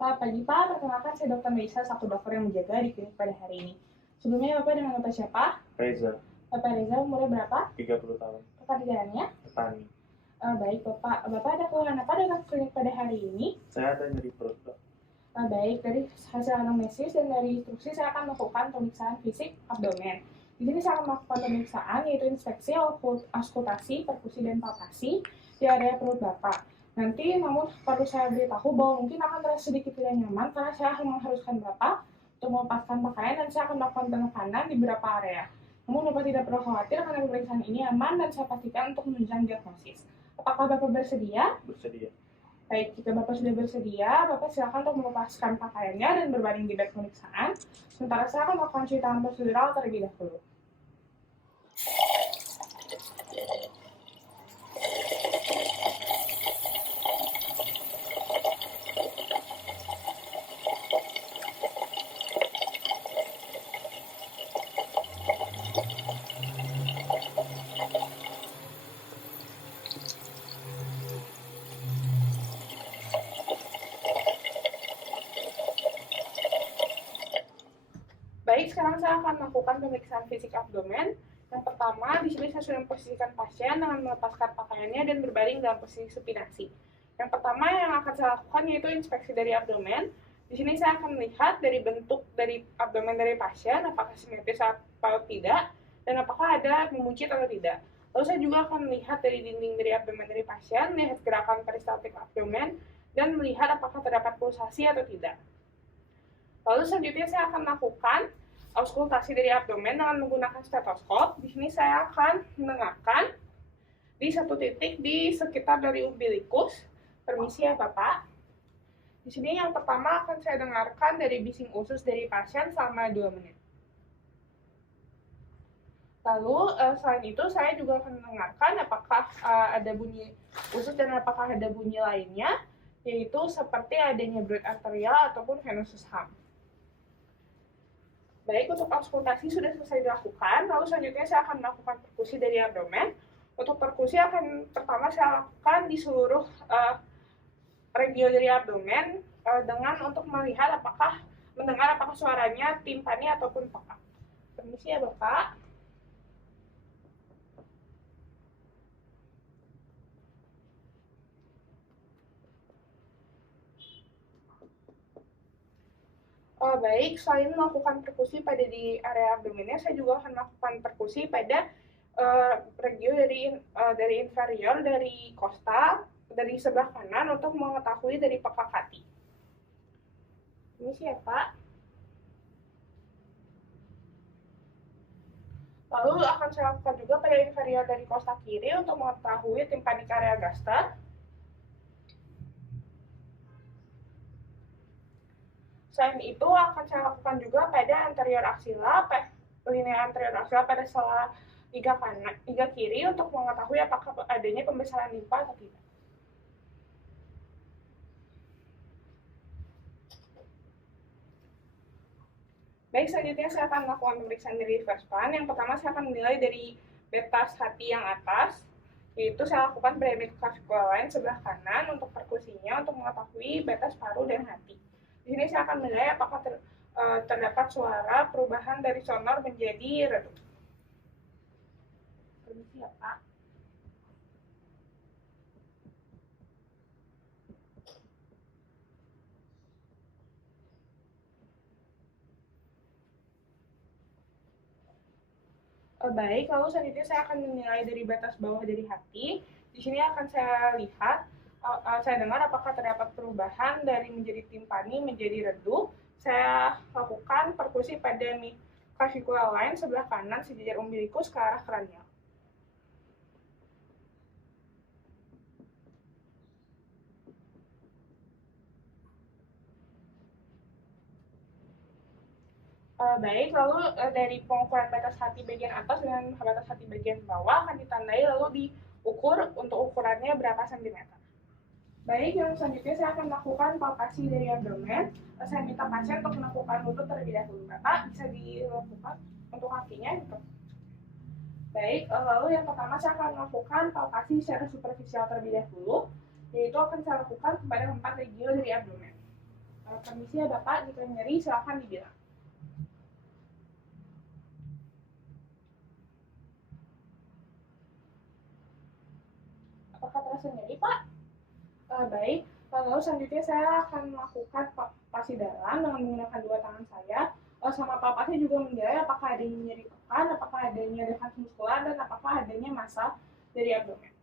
Selamat pagi Pak, perkenalkan saya Dr. Melisa, selaku dokter yang menjaga di klinik pada hari ini. Sebelumnya Bapak dengan Bapak siapa? Reza, Bapak Reza, umurnya berapa? 30 tahun, Pekerjaannya? petani. Baik Bapak, Bapak ada keluhan apa datang ke klinik pada hari ini? Saya ada nyeri perut, Dok. Baik, dari hasil anamnesis dan dari instruksi saya akan melakukan pemeriksaan fisik abdomen. Di sini saya akan melakukan pemeriksaan yaitu inspeksi, auskultasi, perkusi, dan palpasi di area perut Bapak. Nanti namun perlu saya beritahu bahwa mungkin akan terasa sedikit tidak nyaman karena saya akan mengharuskan Bapak untuk melepaskan pakaian dan saya akan melakukan penekanan di beberapa area. Namun Bapak tidak perlu khawatir karena pemeriksaan ini aman dan saya pastikan untuk menunjang diagnosis. Apakah Bapak bersedia? Bersedia. Baik, jika Bapak sudah bersedia, Bapak silakan untuk melepaskan pakaiannya dan berbaring di bed pemeriksaan. Sementara saya akan melakukan cuci tangan prosedural terlebih dahulu. Baik, sekarang saya akan melakukan pemeriksaan fisik abdomen. Yang pertama, di sini saya sudah memposisikan pasien dengan melepaskan pakaiannya dan berbaring dalam posisi supinasi. Yang pertama yang akan saya lakukan yaitu inspeksi dari abdomen. Di sini saya akan melihat dari bentuk dari abdomen dari pasien, apakah simetris atau tidak, dan apakah ada memuncit atau tidak. Lalu saya juga akan melihat dari dinding dari abdomen dari pasien, melihat gerakan peristaltik abdomen, dan melihat apakah terdapat pulsasi atau tidak. Lalu selanjutnya saya akan melakukan auskultasi dari abdomen dengan menggunakan stetoskop. Di sini saya akan mendengarkan di satu titik di sekitar dari umbilikus. Permisi ya Bapak. Di sini yang pertama akan saya dengarkan dari bising usus dari pasien selama 2 menit. Lalu selain itu saya juga akan mendengarkan apakah ada bunyi usus dan apakah ada bunyi lainnya, yaitu seperti adanya blood arterial ataupun venosus hum. Baik, untuk auskultasi sudah selesai dilakukan, lalu selanjutnya saya akan melakukan perkusi dari abdomen. Untuk perkusi akan pertama saya lakukan di seluruh regio dari abdomen dengan untuk melihat mendengar apakah suaranya timpani ataupun pekat. Permisi ya Bapak. Baik, selain melakukan perkusi pada di area abdomennya, saya juga akan melakukan perkusi pada regio dari inferior, dari kostal, dari sebelah kanan untuk mengetahui dari peka kaki. Ini siapa? Lalu akan saya lakukan juga pada inferior dari kostal kiri untuk mengetahui tympanic area gaster. Selain itu akan saya lakukan juga pada anterior axilla, linea anterior axilla pada sela iga kiri untuk mengetahui apakah adanya pembesaran limpa atau tidak. Baik, selanjutnya saya akan melakukan pemeriksaan dari reverse plan. Yang pertama saya akan menilai dari betas hati yang atas, yaitu saya lakukan Bremen clavicle line sebelah kanan untuk perkusinya untuk mengetahui betas paru dan hati. Di sini saya akan menilai apakah terdapat suara perubahan dari sonor menjadi redup. Permisi ya Pak. Baik, lalu selanjutnya saya akan menilai dari batas bawah dari hati. Di sini akan saya lihat, saya dengar apakah terdapat perubahan dari menjadi timpani menjadi redup. Saya lakukan perkusi pada clavicular line sebelah kanan sejajar umbilikus ke arah kranial. Baik, lalu dari pengukuran batas hati bagian atas dengan batas hati bagian bawah akan ditandai lalu diukur untuk ukurannya berapa sentimeter. Baik, yang selanjutnya saya akan melakukan palpasi dari abdomen. Saya minta pasien untuk melakukan lutut terlebih dahulu. Bapak bisa dilakukan untuk kakinya gitu. Baik, lalu yang pertama saya akan melakukan palpasi secara superficial terlebih dahulu, yaitu akan saya lakukan kepada 4 regio dari abdomen. Permisi ya Bapak, jika nyeri silakan dibilang. Apakah terasa nyeri Pak? Baik, lalu selanjutnya saya akan melakukan palpasi dalam dengan menggunakan dua tangan saya. Sama palpasi juga menilai apakah adanya nyeri pekan, apakah adanya defense muskular, dan apakah adanya massa dari abdomen.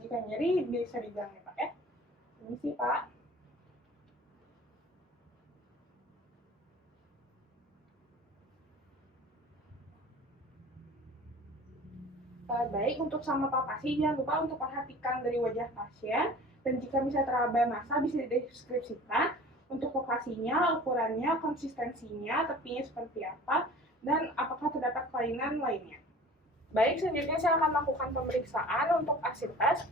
Jika nyeri bisa dibilang ya Pak ya. Ini sih Pak. Baik, untuk sama palpasi jangan lupa untuk perhatikan dari wajah pasien, dan jika misalnya teraba massa bisa dideskripsikan untuk lokasinya, ukurannya, konsistensinya, tepinya seperti apa, dan apakah terdapat kelainan lainnya. Baik, selanjutnya saya akan melakukan pemeriksaan untuk acid test,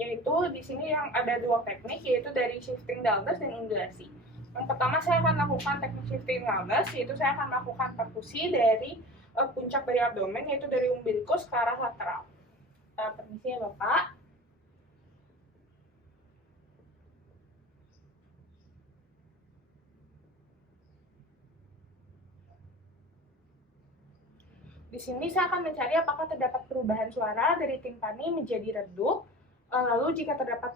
yaitu di sini yang ada dua teknik, yaitu dari shifting Dalgas dan indulasi. Yang pertama saya akan melakukan teknik shifting Dalgas, yaitu saya akan melakukan perkusi dari puncak dari abdomen, yaitu dari umbilikus ke arah lateral. Permisi ya Bapak. Di sini saya akan mencari apakah terdapat perubahan suara dari timpani menjadi redup. Lalu jika terdapat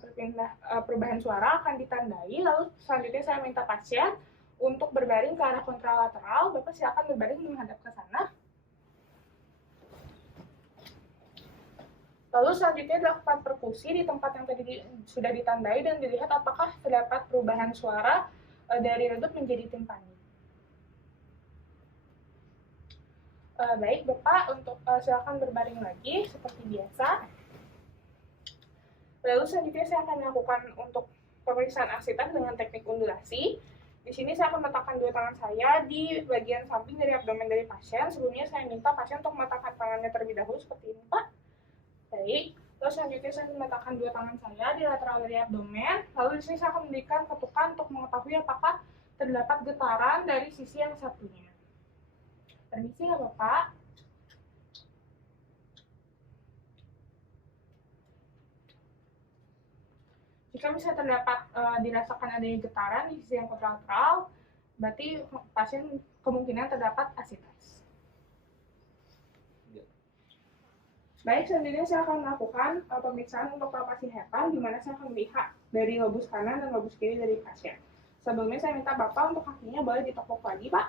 perubahan suara akan ditandai. Lalu selanjutnya saya minta pasien untuk berbaring ke arah kontralateral. Bapak silakan berbaring menghadap ke sana. Lalu selanjutnya dilakukan perkusi di tempat yang tadi sudah ditandai dan dilihat apakah terdapat perubahan suara dari redup menjadi timpani. Baik Bapak, untuk silakan berbaring lagi seperti biasa. Lalu selanjutnya saya akan melakukan untuk pemeriksaan asitas dengan teknik undulasi. Di sini saya akan meletakkan dua tangan saya di bagian samping dari abdomen dari pasien. Sebelumnya saya minta pasien untuk meletakkan tangannya terlebih dahulu seperti ini Pak. Baik, terus selanjutnya saya meletakkan dua tangan saya di lateral dari abdomen. Lalu di sini saya akan memberikan ketukan untuk mengetahui apakah terdapat getaran dari sisi yang satunya. Permisi ya Bapak. Jika misalnya terdapat dirasakan adanya getaran di sisi yang kontralateral, berarti pasien kemungkinan terdapat asitas. Baik, selanjutnya saya akan melakukan pemeriksaan untuk palpasi hepan, di mana saya akan melihat dari lobus kanan dan lobus kiri dari pasien. Sebelumnya saya minta Bapak untuk kakinya boleh ditekuk lagi, Pak.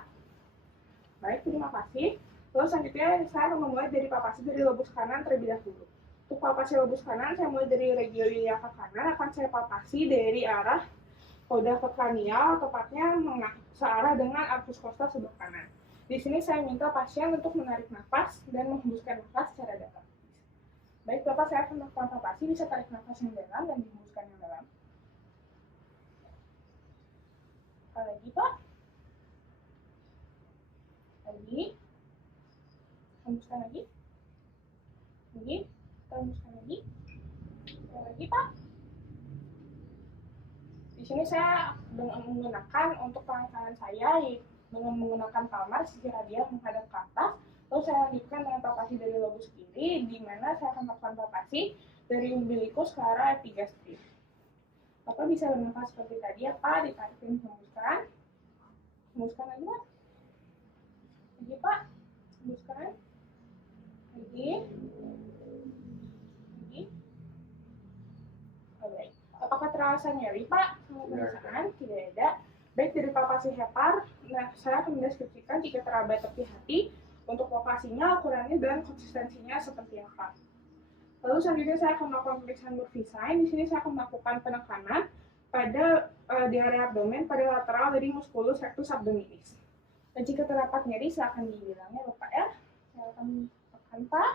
Baik, terima kasih. Lalu selanjutnya saya akan memulai dari palpasi dari lobus kanan terlebih dahulu. Untuk palpasi lobus kanan, saya mulai dari regio iliaca kanan, akan saya palpasi dari arah koda ke kranial, tepatnya searah dengan arcus costa sebelah kanan. Di sini saya minta pasien untuk menarik nafas dan menghembuskan nafas secara dalam. Baik, Bapak, saya akan melakukan palpasi, bisa tarik nafas yang dalam dan dihembuskan yang dalam. Lagi, Pak. Lagi. Hembuskan lagi. Lagi. Hembuskan lagi. Lagi, Pak. Di sini saya dengan menggunakan untuk tangan kanan saya, dengan menggunakan palmar sisi radial menghadap ke atas. Lalu saya lanjutkan dengan palpasi dari lobus kiri, di mana saya akan melakukan palpasi dari umbilikus ke arah epigastris. Bapak bisa bernafas seperti tadi ya Pak, ditarik dan hembuskan. Hembuskan lagi Pak. Lagi Pak. Hembuskan. Lagi. Lagi. Oh, baik. Apakah terasa nyeri Pak? Pemeriksaan tidak ada. Baik, dari palpasi hepar, nah saya akan mendeskripsikan jika teraba tepi hati untuk lokasinya, ukurannya, dan konsistensinya seperti apa. Lalu selanjutnya saya akan melakukan pemeriksaan Murphy-Sign. Di sini saya akan melakukan penekanan pada di area abdomen pada lateral dari musculus rectus abdominis. Dan jika terdapat nyeri, silakan dibilangnya Bapak ya. Saya akan tekan Pak.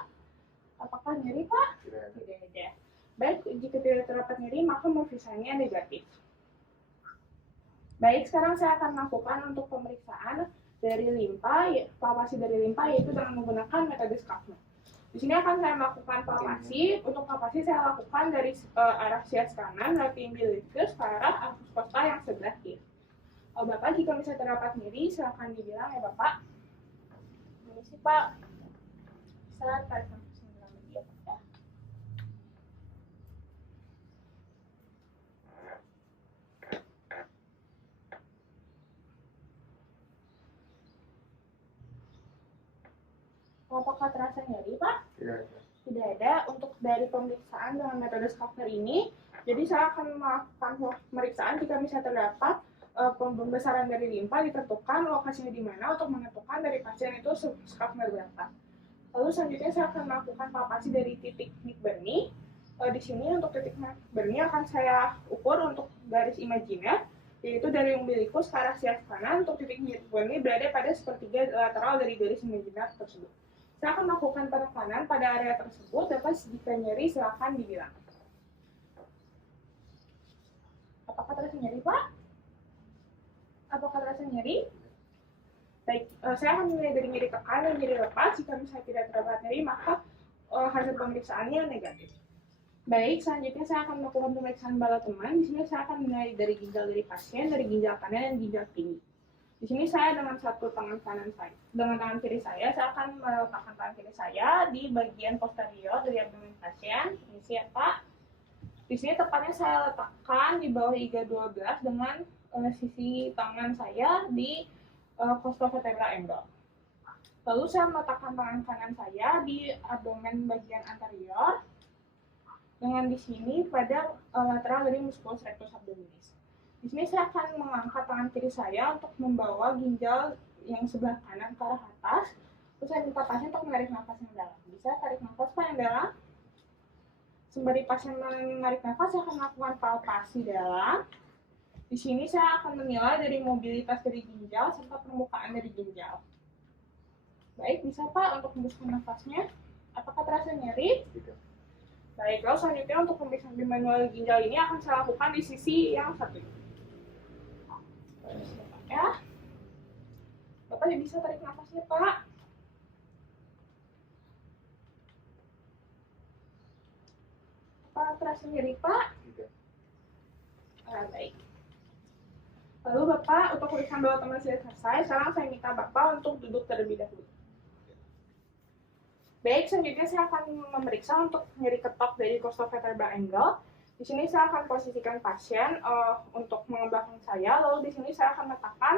Apakah nyeri Pak? Tidak ada. Baik, jika tidak terdapat nyeri, maka Murphy-Sign-nya negatif. Baik, sekarang saya akan melakukan untuk pemeriksaan dari limpa, palpasi dari limpa, yaitu dengan menggunakan metode Skafner. Di sini akan saya melakukan palpasi. Untuk palpasi saya lakukan dari arah sias kanan, lewat umbilikus ke arah arcus costa yang sebelah kiri. Bapak, jika misalnya terdapat nyeri, silakan dibilang ya Bapak. Ini sih Pak, bisa tarik nafas dalam lagi ya Pak ya. Apakah terasa nyeri, Pak? Tidak ada. Tidak ada. Untuk dari pemeriksaan dengan metode Schaffner ini, jadi saya akan melakukan pemeriksaan jika misalnya terdapat pembesaran dari limpa, ditentukan lokasinya di mana untuk menentukan dari pasien itu Schaffner berapa. Lalu selanjutnya saya akan melakukan palpasi dari titik McBurney. Di sini untuk titik McBurney akan saya ukur untuk garis imajiner, yaitu dari umbilikus ke arah sias kanan. Untuk titik McBurney berada pada sepertiga lateral dari garis imajiner tersebut. Saya akan melakukan penekanan pada area tersebut, dapat jika nyeri silakan dibilang. Apakah terasa nyeri, Pak? Apakah terasa nyeri? Baik, saya akan mulai dari nyeri tekan dan nyeri lepas. Jika misalnya tidak terdapat nyeri, maka hasil pemeriksaannya negatif. Baik, selanjutnya saya akan melakukan pemeriksaan bala teman. Di sini saya akan mulai dari ginjal dari pasien, dari ginjal kanan dan ginjal kiri. Di sini saya dengan satu tangan kanan saya, dengan tangan kiri saya akan meletakkan tangan kiri saya di bagian posterior dari abdomen pasien. Ini ya, Pak. Di sini tepatnya saya letakkan di bawah iga 12 dengan sisi tangan saya di costovertebral angle. Lalu saya meletakkan tangan kanan saya di abdomen bagian anterior dengan di sini pada lateral dari musculus rectus abdominis. Di sini saya akan mengangkat tangan kiri saya untuk membawa ginjal yang sebelah kanan ke arah atas. Terus saya minta pasien untuk menarik nafas yang dalam. Bisa tarik nafas, Pak, yang dalam. Sembari pasien menarik nafas, saya akan melakukan palpasi dalam. Di sini saya akan menilai dari mobilitas dari ginjal serta permukaan dari ginjal. Baik, bisa, Pak, untuk hembuskan nafasnya. Apakah terasa nyeri? Tidak. Baik, lalu selanjutnya untuk pemeriksaan manual ginjal ini akan saya lakukan di sisi yang satu. Ya, Bapak bisa tarik nafasnya, Pak. Apa terasa nyeri, Pak? Tidak. Baik. Lalu Bapak, untuk pemeriksaan bawah teman sudah selesai. Sekarang saya minta Bapak untuk duduk terlebih dahulu. Baik, selanjutnya saya akan memeriksa untuk nyeri ketok dari costovertebral angle. Di sini saya akan posisikan pasien untuk mengebelakang saya, lalu di sini saya akan letakkan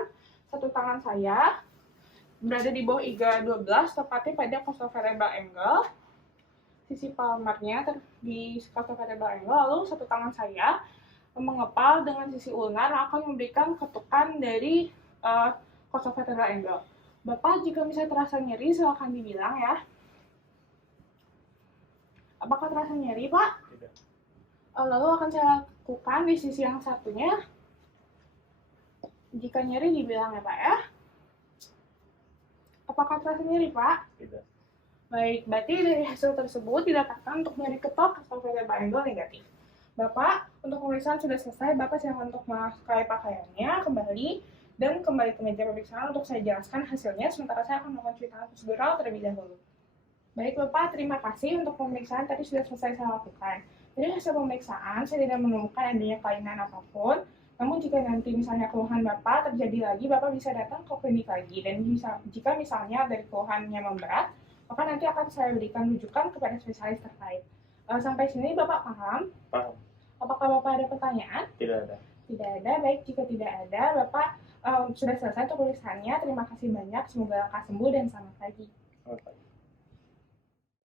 satu tangan saya berada di bawah iga 12, tepatnya pada costovertebral angle, sisi palmarnya di costovertebral angle, lalu satu tangan saya mengepal dengan sisi ulnar akan memberikan ketukan dari costovertebral angle. Bapak, jika misalnya terasa nyeri, silakan dibilang ya. Apakah terasa nyeri, Pak? Tidak. Lalu akan saya lakukan di sisi yang satunya. Jika nyeri dibilang ya, Pak, ya. Apakah terasa nyeri, Pak? Tidak. Baik, berarti dari hasil tersebut didapatkan untuk nyeri ketok costovertebral angle negatif. Bapak, untuk pemeriksaan sudah selesai. Bapak silakan untuk memakai pakaiannya kembali dan kembali ke meja pemeriksaan untuk saya jelaskan hasilnya. Sementara saya akan melakukan cuci tangan prosedural terlebih dahulu. Baik, Bapak, terima kasih untuk pemeriksaan tadi sudah selesai saya lakukan. Dari hasil pemeriksaan, saya tidak menemukan adanya kelainan apapun. Namun jika nanti misalnya keluhan Bapak terjadi lagi, Bapak bisa datang ke klinik lagi. Dan jika misalnya dari keluhannya memberat, maka nanti akan saya berikan rujukan kepada spesialis terkait. Sampai sini Bapak paham? Paham. Apakah Bapak ada pertanyaan? Tidak ada. Tidak ada. Baik, jika tidak ada, Bapak sudah selesai untuk pemeriksaannya. Terima kasih banyak. Semoga lekas sembuh dan selamat pagi. Selamat pagi.